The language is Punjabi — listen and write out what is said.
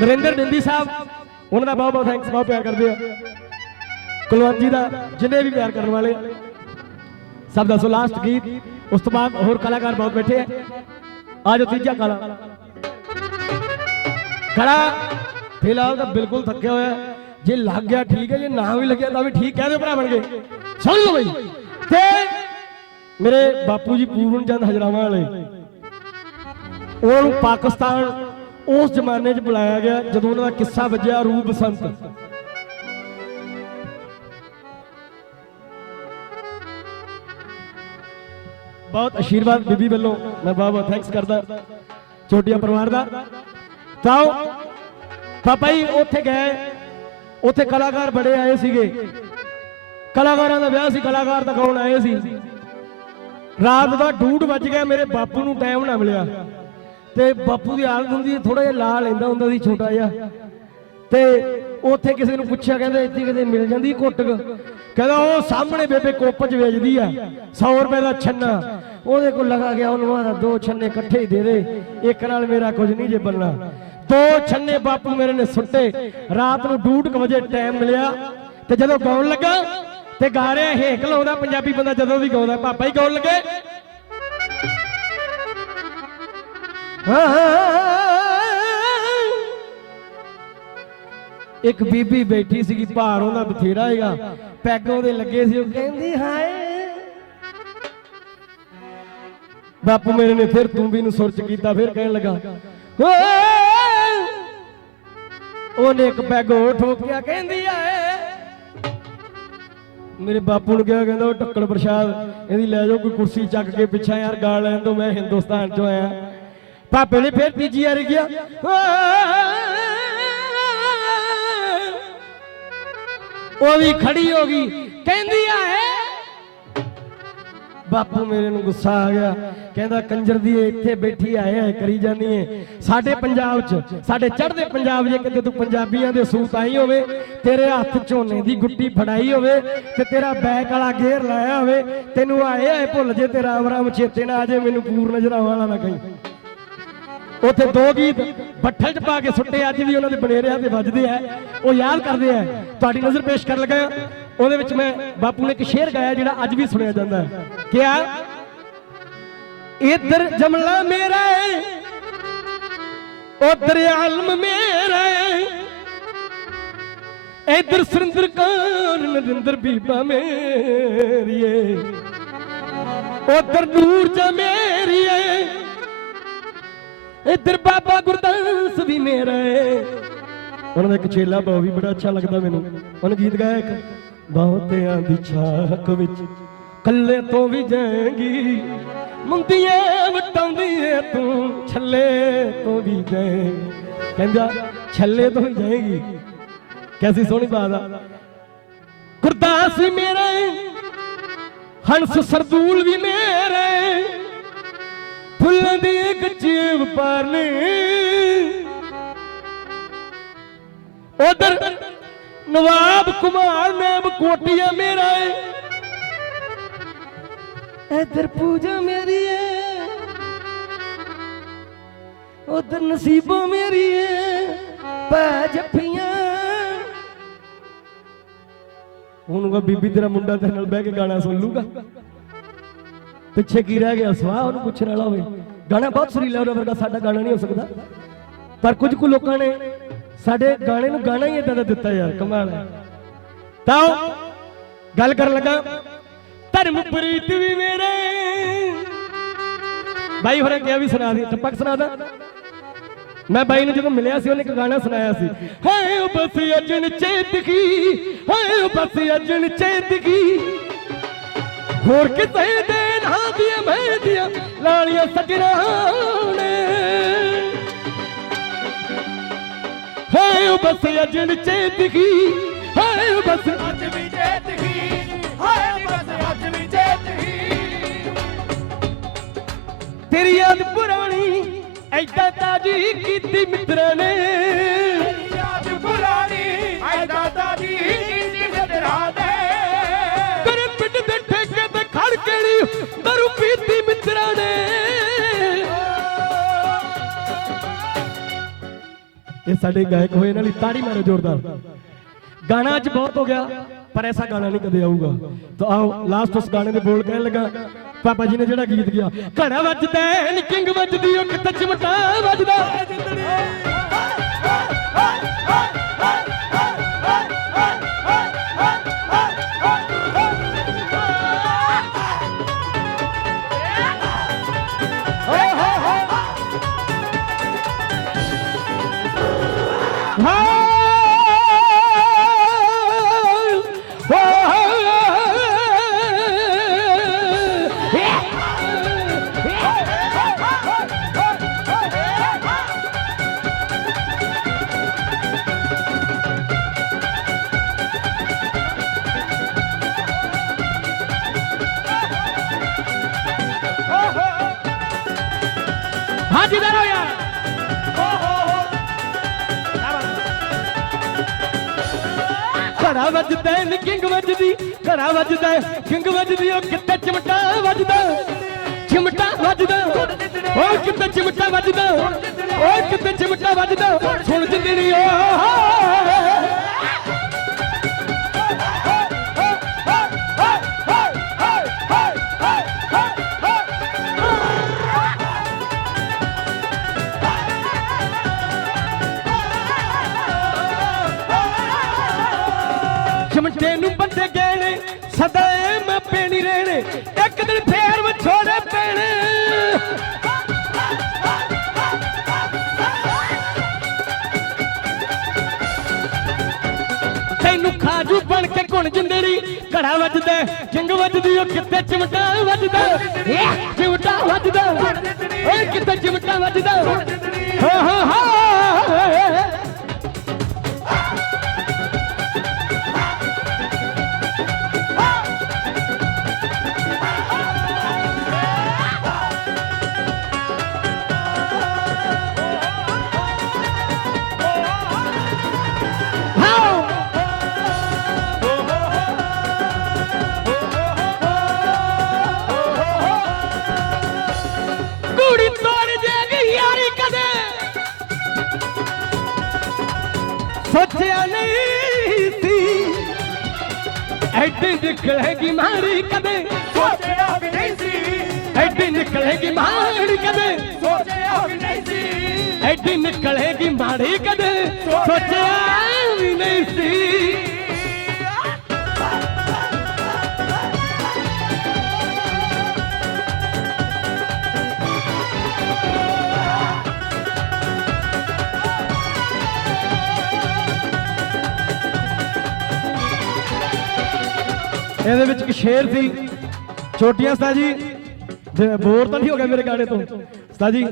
ਨਰਿੰਦਰ ਡਿੰਦੀ ਸਾਹਿਬ, ਉਹਨਾਂ ਦਾ ਬਹੁਤ ਬਹੁਤ ਥੈਂਕਸ ਬਹੁਤ ਪਿਆਰ ਕਰਦੇ ਆ। ਕੁਲਵੰਤ ਜੀ ਦਾ ਜਿੰਨੇ ਵੀ ਪਿਆਰ ਕਰਨ ਵਾਲੇ ਸਭ ਦਾ ਸੋ ਲਾਸਟ ਗੀਤ, ਉਸ ਤੋਂ ਬਾਅਦ ਹੋਰ ਕਲਾਕਾਰ ਬਹੁਤ ਬੈਠੇ ਆ। ਆਜੋ ਤੀਜਾ ਕਲਾ। ਖੜਾ ਫਿਲਹਾਲ ਤਾਂ ਬਿਲਕੁਲ ਥੱਕਿਆ ਹੋਇਆ। ਜੇ ਲੱਗ ਗਿਆ ਠੀਕ ਹੈ, ਜੇ ਨਾ ਵੀ ਲੱਗਿਆ ਤਾਂ ਵੀ ਠੀਕ ਕਹਿ ਦਿਓ ਭਰਾ ਬਣ ਕੇ। ਸੁਣ ਲਓ ਬਈ। ਤੇ ਮੇਰੇ ਬਾਪੂ ਜੀ ਪੂਰਨ ਚੰਦ ਹਜਰਾਵਾਂ ਵਾਲੇ। ਉਹਨਾਂ ਨੂੰ ਪਾਕਿਸਤਾਨ ਉਸ ਜ਼ਮਾਨੇ 'ਚ ਬੁਲਾਇਆ ਗਿਆ ਜਦੋਂ ਉਹਨਾਂ ਦਾ ਕਿੱਸਾ ਵੱਜਿਆ ਰੂਪ ਬਸੰਤ ਬਹੁਤ ਆਸ਼ੀਰਵਾਦ ਬੀਬੀ ਵੱਲੋਂ ਮੈਂ ਬਹੁਤ ਬਹੁਤ ਥੈਂਕਸ ਕਰਦਾ ਛੋਟੀਆਂ ਪਰਿਵਾਰ ਦਾ। ਤਾਂ ਪਾਪਾ ਜੀ, ਉੱਥੇ ਗਏ। ਉੱਥੇ ਕਲਾਕਾਰ ਬੜੇ ਆਏ ਸੀਗੇ। ਕਲਾਕਾਰਾਂ ਦਾ ਵਿਆਹ ਸੀ, ਕਲਾਕਾਰ ਤਾਂ ਕੌਣ ਆਏ ਸੀ। ਰਾਤ ਦਾ ਡੂਢ ਵੱਜ ਗਿਆ, ਮੇਰੇ ਬਾਪੂ ਨੂੰ ਟਾਈਮ ਨਾ ਮਿਲਿਆ। ਤੇ ਬਾਪੂ ਦੀ ਹਾਲਤ ਹੁੰਦੀ ਥੋੜਾ ਜਿਹਾ ਲਾ ਲੈਂਦਾ ਹੁੰਦਾ ਸੀ, ਛੋਟਾ ਜਿਹਾ। ਤੇ ਉੱਥੇ ਕਿਸੇ ਨੂੰ ਪੁੱਛਿਆ, ਕਹਿੰਦੇ ਇੱਥੇ ਕਿਤੇ ਮਿਲ ਜਾਂਦੀ ਘੁੱਟ ਕਹਿੰਦਾ, ਉਹ ਸਾਹਮਣੇ ਬੇਬੇ ਕੋਪ ਚ ਵੇਚਦੀ ਆ 100 ਰੁਪਏ ਦਾ ਛੰਨਾ। ਉਹਦੇ ਕੋਲ ਲਗਾ ਗਿਆ, ਉਹਨੂੰ ਆਦਾ ਦੋ ਛੰਨੇ ਇਕੱਠੇ ਹੀ ਦੇ ਦੇ। ਇੱਕ ਨਾਲ ਮੇਰਾ ਕੁਝ ਨਹੀਂ ਜੇ ਬੰਨਾ ਦੋ ਛੰਨੇ ਬਾਪੂ ਮੇਰੇ ਨੇ ਸੁੱਟੇ। ਰਾਤ ਨੂੰ ਡੂਢ ਕੁ ਵਜੇ ਟਾਈਮ ਮਿਲਿਆ ਤੇ ਜਦੋਂ ਗਾਉਣ ਲੱਗਾ ਤੇ ਗਾ ਰਿਹਾ ਹੇਕ ਲਾਉਂਦਾ, ਪੰਜਾਬੀ ਬੰਦਾ ਜਦੋਂ ਵੀ ਗਾਉਂਦਾ, ਪਾਪਾ ਹੀ ਗਾਉਣ ਲੱਗੇ? ਇੱਕ ਬੀਬੀ ਬੈਠੀ ਸੀਗੀ, ਭਾਰ ਉਹਦਾ ਬਥੇਰਾ ਹੈਗਾ। ਪੈਗ ਉਹਦੇ ਲੱਗੇ ਸੀ, ਉਹ ਕਹਿੰਦੀ, ਹਾਏ। ਬਾਪੂ ਮੇਰੇ ਨੇ ਫਿਰ ਤੂੰ ਵੀ ਨੂੰ ਸੁਰਚ ਕੀਤਾ, ਫਿਰ ਕਹਿਣ ਲੱਗਾ ਉਹਨੇ ਇੱਕ ਪੈਗ ਹੋਰ ਠੋਕਿਆ, ਕਹਿੰਦੀ ਆਏ ਮੇਰੇ ਬਾਪੂ ਨੂੰ ਕਿਹਾ, ਕਹਿੰਦਾ, ਉਹ ਟੱਕੜ ਪ੍ਰਸ਼ਾਦ, ਇਹਦੀ ਲੈ ਜਾਓ, ਕੋਈ ਕੁਰਸੀ ਚੱਕ ਕੇ ਪਿੱਛਾ ਯਾਰ ਗਾ ਲੈਣ ਤੋਂ ਮੈਂ ਹਿੰਦੁਸਤਾਨ ਚੋਂ ਆਇਆ। ਪਾਪੇ ਨੇ ਫਿਰ ਤੀਜੀ ਵਾਰ ਗਿਆ ਉਹ ਵੀ ਖੜੀ ਹੋ ਗਈ, ਕਹਿੰਦੀ ਆਏ ਬਾਪੂ ਮੇਰੇ ਨੂੰ ਗੁੱਸਾ ਆ ਗਿਆ, ਕਹਿੰਦਾ ਕੰਜਰ ਦੀ ਇੱਥੇ ਬੈਠੀ ਆਏ ਆ ਕਰੀ ਜਾਨੀ ਏ। ਸਾਡੇ ਪੰਜਾਬ 'ਚ, ਸਾਡੇ ਚੜ੍ਹਦੇ ਪੰਜਾਬ ਜੇ ਕਿਤੇ ਤੂੰ ਪੰਜਾਬੀਆਂ ਦੇ ਸੂਤ ਆਈ ਹੋਵੇ, ਤੇਰੇ ਹੱਥ ਝੋਨੇ ਦੀ ਗੁੱਟੀ ਫੜਾਈ ਹੋਵੇ, ਤੇ ਤੇਰਾ ਬੈਕ ਵਾਲਾ ਗੇਰ ਲਾਇਆ ਹੋਵੇ, ਤੈਨੂੰ ਆਏ ਆਏ ਭੁੱਲ ਜੇ ਤੇਰਾ ਰਾਮ ਰਾਮ ਨਾ ਆ ਜੇ, ਮੈਨੂੰ ਪੂਰ ਨਜ਼ਰਾਂ ਵਾਲਾ ਨਾ ਕਹੀਂ। ਉੱਥੇ ਦੋ ਗੀਤ ਬੱਠਲ 'ਚ ਪਾ ਕੇ ਸੁੱਟੇ, ਅੱਜ ਵੀ ਉਹਨਾਂ ਦੇ ਬਨੇਰਿਆਂ ਤੇ ਵੱਜਦੇ ਆ। ਉਹ ਯਾਦ ਕਰਦੇ ਆ। ਤੁਹਾਡੀ ਨਜ਼ਰ ਪੇਸ਼ ਕਰਨ ਲੱਗਾ ਉਹਦੇ ਵਿੱਚ ਮੈਂ ਬਾਪੂ ਨੇ ਇੱਕ ਸ਼ੇਰ ਗਾਇਆ ਜਿਹੜਾ ਅੱਜ ਵੀ ਸੁਣਿਆ ਜਾਂਦਾ ਹੈ। ਕਿਹਾ ਇੱਧਰ ਜਮਲਾ ਮੇਰਾ ਏ ਉਧਰ ਆਲਮ ਮੇਰਾ ਏ ਇੱਧਰ ਸੁਰਿੰਦਰ ਕੌਰ, ਨਰਿੰਦਰ ਬੀਬਾ ਮੇਰੀ ਏ ਉਧਰ ਨੂਰ ਜਾ ਮੇਰੀ ਏ ਇੱਧਰ ਬਾਬਾ ਗੁਰਦਾਸ ਵੀ ਮੇਰਾ ਏ। ਉਹਨਾਂ ਦਾ ਇੱਕ ਚੇਲਾ ਬਹੁਤ ਵੀ ਬੜਾ ਅੱਛਾ ਲੱਗਦਾ ਮੈਨੂੰ। ਉਹਨੇ ਗੀਤ ਗਾਇਆ ਇੱਕ, ਬਹੁਤਿਆਂ ਦੀ ਛਾਕ ਵਿੱਚ ਕੱਲੇ ਤੋਂ ਵੀ ਜਾਏਗੀ। ਮੁੰਦੀਆਂ ਵਟਾਉਂਦੀ ਏ ਤੂੰ, ਛੱਲੇ ਤੋਂ ਵੀ ਜਾਏ। ਕਹਿੰਦਾ, ਛੱਲੇ ਤੋਂ ਹੀ ਜਾਏਗੀ। ਕੈਸੀ ਸੋਹਣੀ ਬਾਤ ਆ। ਗੁਰਦਾਸ ਵੀ ਮੇਰਾ ਏ। ਹੰਸ ਸਰਦੂਲ ਵੀ ਮੇਰਾ ਫੁੱਲਾਂ ਦੀ ਕੱਚੀ ਵਪਾਰ ਨੇ ਉਧਰ ਨਵਾਬ ਕੁਮਾਰ ਨੇਮ ਕੋਟੀਆ ਮੇਰਾ ਏ। ਇਧਰ ਪੂਜਾ ਮੇਰੀ ਏ। ਉਧਰ ਨਸੀਬੋ ਮੇਰੀ ਏ। ਪੈ ਜੱਫੀਆਂ ਹੁਣ ਕੋ ਬੀਬੀ ਤੇਰਾ ਮੁੰਡਾ ਤੇਰੇ ਨਾਲ ਬਹਿ ਕੇ ਗਾਣਾ ਸੁਣ ਲੂਗਾ। ਪਿੱਛੇ ਕੀ ਰਹਿ ਗਿਆ? ਸਵਾਹ ਉਹਨੂੰ ਪੁੱਛਣ ਵਾਲਾ ਹੋਵੇ। ਗਾਣਾ ਬਹੁਤ ਸੁਰੀਲਾ ਉਹਦਾ ਵਰਗਾ, ਸਾਡਾ ਗਾਣਾ ਨਹੀਂ ਹੋ ਸਕਦਾ। ਪਰ ਕੁਝ ਕੁ ਲੋਕਾਂ ਨੇ ਸਾਡੇ ਗਾਣੇ ਨੂੰ ਗਾਣਾ ਹੀ ਇਦਾਂ ਦਾ ਦਿੱਤਾ ਯਾਰ, ਕਮਾਲ ਹੈ। ਤਾਂ ਗੱਲ ਕਰਨ ਲੱਗਾ, ਧਰਮ ਪ੍ਰੀਤ ਵੀ ਮੇਰੇ। ਬਾਈ ਹੋਰਾਂ ਕਿਹਾ ਵੀ ਸੁਣਾ ਦੀ, ਟੱਪਕ ਸੁਣਾ ਦਾ। ਮੈਂ ਬਾਈ ਨੂੰ ਜਦੋਂ ਮਿਲਿਆ ਸੀ, ਉਹਨੇ ਇੱਕ ਗਾਣਾ ਸੁਣਾਇਆ ਸੀ। ਹਾਏ ਬਸ ਅਜਣ ਚੇਤਕੀ ਹਾਏ ਬਸ ਅਜਣ ਚੇਤਕੀ ਹੋਰ ਕਿਤੇ ਦੇ ਨਾ ਦੀਆਂ ਮੈਂ ਦੀਆਂ ਲਾਲੀਆਂ ਸਜਣਾ ਨੇ। ਹਾਏ ਬਸ ਅਜਣ ਚੇਤਕੀ ਹਾਏ ਬਸ ਅੱਜ ਵੀ ਜੇਤ ਹਾਏ ਬਸ ਅੱਜ ਵੀ ਜੇਤ ਤੇਰੀ ਯਾਦ ਪੁਰਾਣੀ, ਐਡਾ ਤਾਜੀ ਕੀਤੀ ਮਿੱਤਰਾਂ ਨੇ। ਸਾਡੇ ਗਾਇਕ ਹੋਏ ਇਹਨਾਂ ਲਈ ਤਾੜੀ ਮਾਰੋ ਜ਼ੋਰਦਾਰ। ਗਾਣਾ ਅੱਜ ਬਹੁਤ ਹੋ ਗਿਆ ਪਰ ਐਸਾ ਗਾਣਾ ਨਹੀਂ ਕਦੇ ਆਊਗਾ। ਤਾਂ ਆਓ ਲਾਸਟ ਉਸ ਗਾਣੇ ਦੇ ਬੋਲ ਕਹਿਣ ਲੱਗਾ। ਪਾਪਾ ਜੀ ਨੇ ਜਿਹੜਾ ਗੀਤ ਗਿਆ ਘੜਾ ਵੱਜਦਾ ਹੈ, ਵੱਜਦੀ ਉਹ ਕਿਤੇ ਚਮਟਾ ਵੱਜਦਾ। ਹਾਂਜੀ ਦਾਰੋ ਯਾਰ ਘੜਾ ਵੱਜਦਾ ਹੈ, ਕਿੰਗ ਵੱਜਦੀ ਘੜਾ ਵੱਜਦਾ ਕਿੰਗ ਵੱਜਦੀ ਉਹ ਕਿੱਥੇ ਚਿਮਟਾ ਵੱਜਦਾ ਚਿਮਟਾ ਵੱਜਦਾ ਓ ਕਿੱਥੇ ਚਿਮਟਾ ਵੱਜਦਾ ਓ ਕਿੱਥੇ ਚਿਮਟਾ ਵੱਜਦਾ ਸੁਣ ਜਿੰਦੜੀ ਓ ਬਣ ਕੇ ਗੁਣ ਜਿੰਦੜੀ ਘੜਾ ਵੱਜਦਾ ਕਿੰਗ ਵੱਜਦੀ ਉਹ ਕਿੱਥੇ ਚਿਮਟਾ ਵੱਜਦਾ ਚਿਮਟਾ ਵੱਜਦਾ ਓਏ ਕਿੱਥੇ ਚਿਮਟਾ ਵੱਜਦਾ ਹਾਂ ਹਾਂ ਹਾਂ। ਸੋਚਿਆ ਨਹੀਂ ਸੀ। ਐਡੀ ਨਿਕਲੇਗੀ ਮਾਰੀ ਕਦੇ, ਸੋਚਿਆ ਵੀ ਨਹੀਂ ਸੀ। ਐਡੀ ਨਿਕਲੇਗੀ ਮਾਰੀ ਕਦੇ, ਸੋਚਿਆ ਵੀ ਨਹੀਂ ਸੀ। ਐਡੀ ਨਿਕਲੇਗੀ ਮਾਰੀ ਕਦੇ, ਸੋਚਿਆ ਇਹਦੇ ਵਿੱਚ ਇੱਕ ਸ਼ੇਰ ਸੀ। ਛੋਟੀਆਂ ਸਤਾ ਜੀ ਬੋਰ ਤਾਂ ਨਹੀਂ ਹੋ ਗਿਆ ਮੇਰੇ ਗਾਣੇ ਤੋਂ? ਸਤਾ ਜੀ